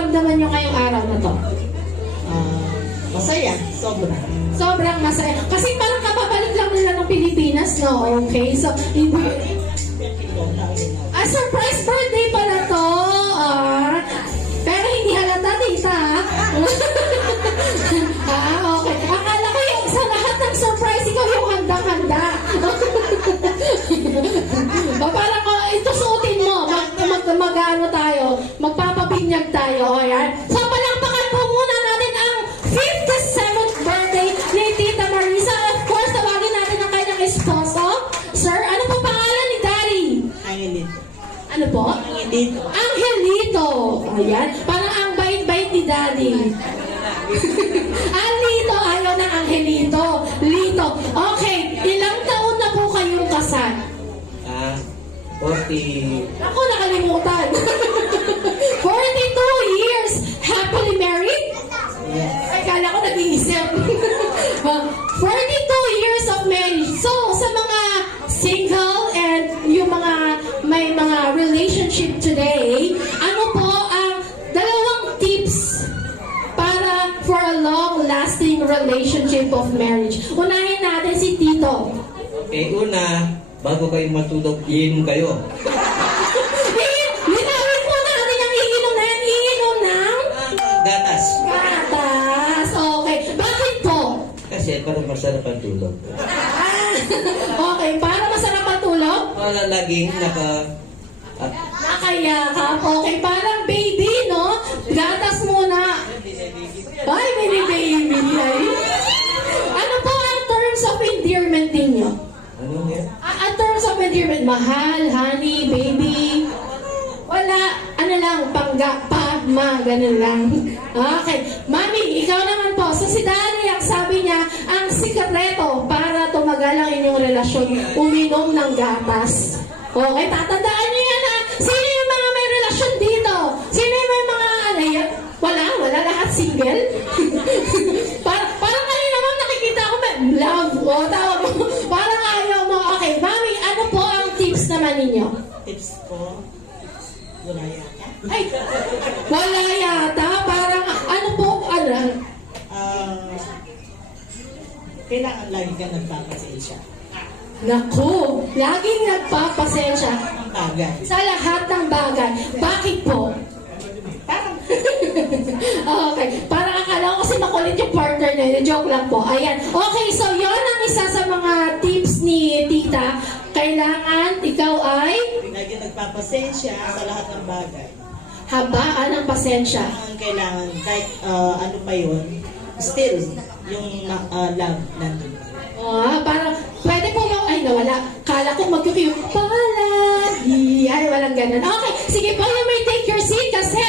nararamdaman nyo ngayong araw na to? Masaya, sobra. Sobrang masaya. Kasi parang kababalik lang nila ng Pilipinas, no? Okay, so, surprise birthday pala to. Pero hindi halata, tita. Okay. Akala ko yung sa lahat ng surprise, ikaw yung handang-handa. Parang ito suotin mo. Mag-ano tayo. Magpapabinyag tayo. Ayan. So, palakpakan po muna natin ang 57th birthday ni Tita Marisa. Of course, tawagin natin ang kanyang esposo. Sir, ano po pangalan ni Daddy? Angelito. Ano po? Angelito. Angelito. Ayan. Parang ang bait-bait ni Daddy. Lito. Ayaw ng Angelito. Lito. Okay. Ilang taon na po kayong kasal? 40. Ako nakalimutan. 42 years. Happily married? Yes. Ay, kala ko nag-iisip. 42 years of marriage. So, sa mga single and yung mga may mga relationship today, ano po ang dalawang tips para for a long-lasting relationship of marriage? Unahin natin si Tito. Okay, una, bago kayo matulog, iinom kayo. Linawin po natin ang iinom na yan. Iinom ng Gatas. gatas. Okay. Bakit po? Kasi parang masarap ang tulog. Okay. Para masarap ang tulog? Para laging Nakayakap. Okay. Parang baby, no? Gatas muna. Ay, mini baby. Ay. Ano po ang terms of endearment ninyo? Ano yan? Ang terms of endearment, mahal, honey, baby. Wala, ano lang, pangga, pa, ma, ganun lang. Okay. Mami, ikaw naman po. So si Daddy, ang sabi niya, ang sikreto para tumagal ang inyong relasyon, uminom ng gatas. Okay, tatandaan niyo yan ha. Sino yung mga may relasyon dito? Sino yung may mga, ano yan? Wala lahat single. Parang kanina naman nakikita ko, love, o tawag mo. Parang ayaw mo. Okay, Mami, ano po ang tips naman ninyo? Tips ko, wala yata. Ay, wala yata. Parang, ano po, ano? Kailangan lagi ka nagpapasensya. Naku, laging nagpapasensya Ang bagay. sa lahat ng bagay. Bakit po? Parang, Okay, parang akala ko kasi makulit yung partner na yun. Joke lang po. Ayan. Okay, so yon ang isa sa mga tips ni Tita. Kailangan ikaw ay lagi nagpapasensya sa lahat ng bagay. habaan ng pasensya. Ang kailangan, kahit ano pa yun, still, yung love nandun. Parang, pwede po ay nawala. Kala ko magkakiyong palagi. Ay, walang ganun. Okay, sige po, you may take your seat kasi